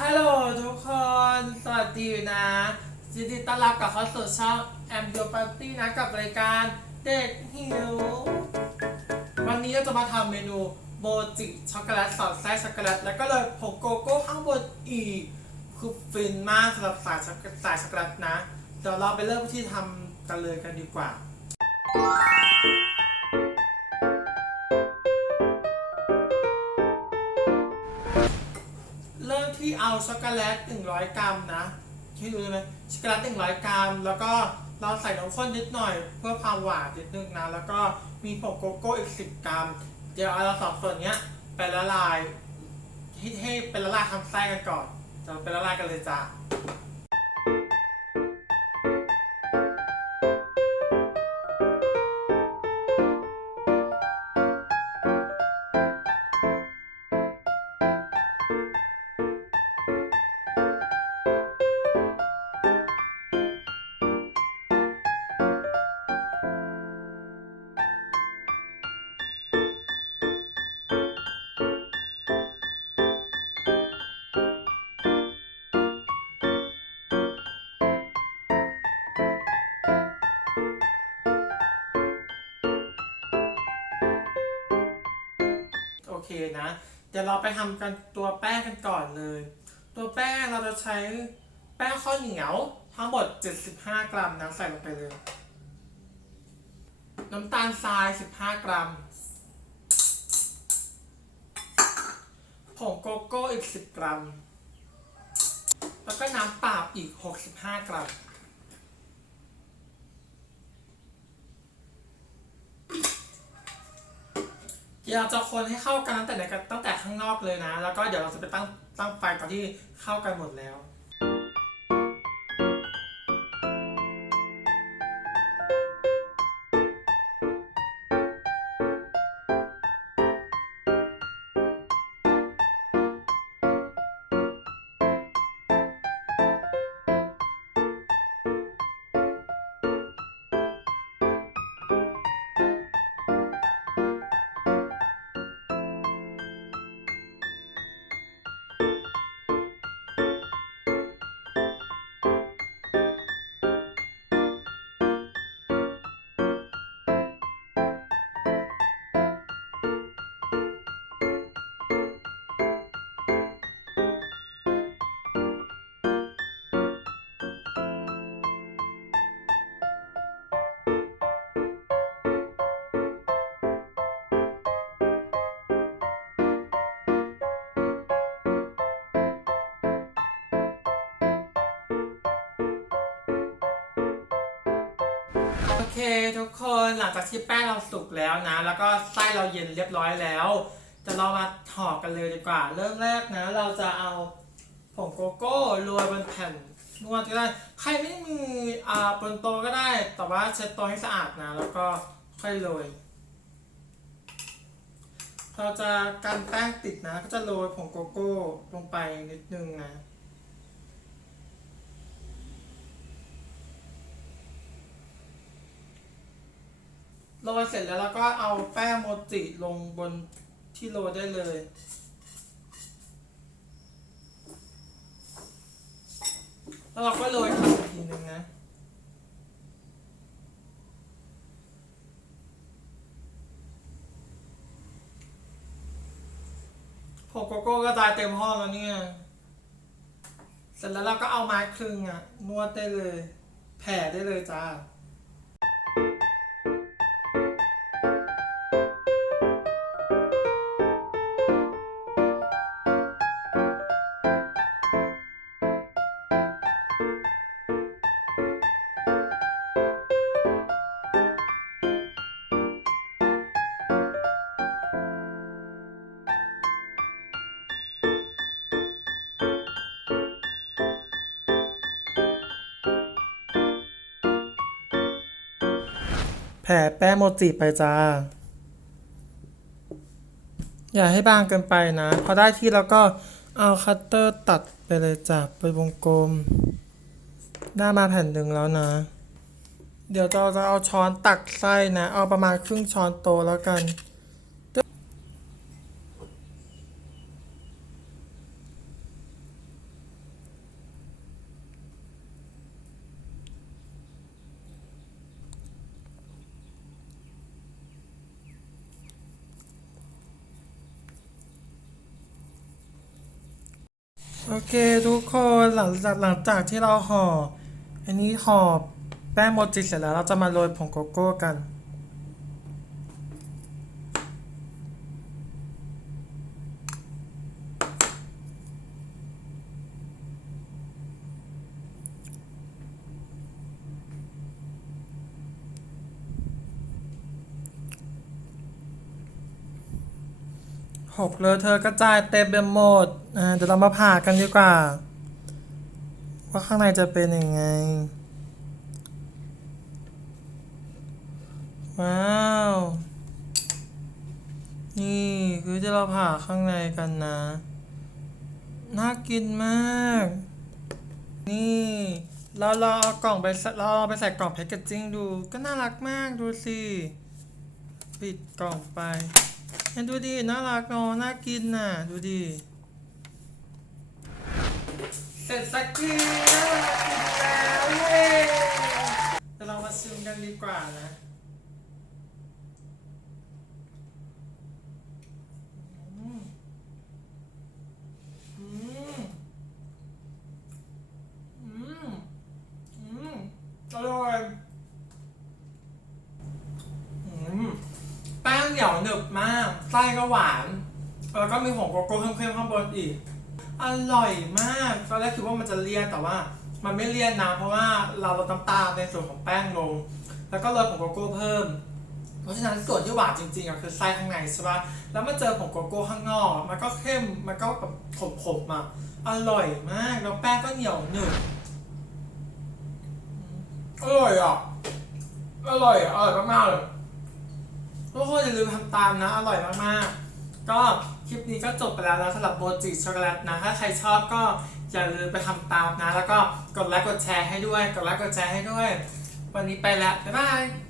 ฮัลโหลทุกคน สวัสดีนะยินดีต้อนรับกลับเข้าสู่ช่องแอมเดียปาร์ตี้นะกับรายการเด็กหิว วันนี้เราจะมาทำเมนูโมจิช็อกโกแลตสอดไส้ช็อกโกแลตแล้วก็เลยผงโกโก้ข้างบนอีก คือฟินมากสำหรับสายช็อกสายช็อกโกแลตนะ เดี๋ยวเราไปเริ่มที่ทำกันเลยกันดีกว่า ที่เอาช็อกโกแลต100 กรัมนะที่ดูเลยช็อกโกแลต100 กรัม แล้วก็เราใส่นมข้นนิดหน่อย เพื่อความหวานนิดนึงนะแล้วก็มีผงโกโก้อีก 10 กรัม เดี๋ยวเอาเราสองส่วนเนี้ยไปละลายให้ให้เป็นละลายทำไส้กันก่อนจะไปละลายกันเลยจ้า เคนะเดี๋ยวเราไปทำกันตัวแป้งกันก่อนเลย ตัวแป้งเราจะใช้แป้งข้าวเหนียวทั้งหมด 75 กรัมนะใส่ลงไปเลย น้ำตาลทราย 15 กรัม ผงโกโก้อีก 10 กรัม แล้วก็น้ำเปล่าอีก 65 กรัม เดี๋ยวเราจะคนให้เข้ากันตั้งแต่ตั้งแต่ข้างนอกเลยนะ แล้วก็เดี๋ยวเราจะไปตั้งตั้งไฟตอนที่เข้ากันหมดแล้ว เคทุกคนหลังจากที่แป้งเราสุกแล้วนะ แล้วก็ไส้เราเย็นเรียบร้อยแล้วจะเรามาห่อกันเลยดีกว่า เริ่มแรกนะ เราจะเอาผงโกโก้โรยบนแผ่นนวดก็ได้ ใครไม่มีอ่าบนโตก็ได้ แต่ว่าเช็ดโต๊ะให้สะอาดนะ แล้วก็ค่อยโรยเราจะกันแป้งติดนะ ก็จะโรยผงโกโก้ลงไปนิดนึงนะ โรยเสร็จแล้วเราก็เอาแป้งโมจิลงบนที่โรยได้เลย แล้วเราก็โรยอีกทีหนึ่งนะ ผงโกโก้กระจายเต็มห้องแล้วเนี่ย เสร็จแล้วเราก็เอาไม้คลึงอะนวดได้เลย แผ่ได้เลยจ้า แผ่แป้งโมจิไปจ้า อย่าให้บางเกินไปนะ พอได้ที่แล้วก็เอาคัตเตอร์ตัดไปเลยจ้ะไปวงกลม ได้มาแผ่นหนึ่งแล้วนะ เดี๋ยวเราจะเอาช้อนตักไส้นะ เอาประมาณครึ่งช้อนโตแล้วกัน อเคทุกคนหลังจากหลังจากที่เราห่อ อันนี้ห่อแป้งโมจิเสร็จแล้วเราจะมาโรยผงโกโก้กัน หกเลยเธอกระจายเต็มไปหมดเดี๋ยวเรามาผ่ากันดีกว่า ว่าข้างในจะเป็นยังไง ว้าว นี่คือที่เราผ่าข้างในกันนะ น่ากินมาก นี่เราลองเอากล่องไปเราเอาไปใส่กล่องแพคเกจจิ้งดู ก็น่ารักมากดูสิ ปิดกล่องไป นดูดิน่ารักเนอะน่ากินน่ะ ดูดิเสร็จสักทีน่ารักกินแล้วเย้เดี๋ยเรามาชิมกันดีกว่านะอืมอืมอืมอืมอร่อยอืมแป้งเหนียวหนึบ ไส้ก็หวาน แล้วก็มีผงโกโก้เค็มๆข้างบนอีก อร่อยมากตอนแรกคิดว่ามันจะเลี่ยนแต่ว่า มันไม่เลี่ยนนะเพราะว่าเราลดน้ำตาลในส่วนของแป้งลง แล้วก็เลยผงโกโก้เพิ่ม เพราะฉะนั้นส่วนที่หวานจริงๆอะคือไส้ข้างในใช่ปะแล้วมาเจอผงโกโก้ข้างนอก มันก็เข้ม มันก็แบบขมๆอะอร่อยมาก แล้วแป้งก็เหนียวหนึบอร่อยอะ อร่อยอร่อยมากๆเลย ทุกคนอย่าลืมทำตามนะ อร่อยมากๆ ก็คลิปนี้ก็จบไปแล้วนะสำหรับโบจิช็อกโกแลตนะ ถ้าใครชอบก็อย่าลืมไปทำตามนะ แล้วก็กดไลค์กดแชร์ให้ด้วย กดไลค์กดแชร์ให้ด้วย วันนี้ไปแล้ว บ๊ายบาย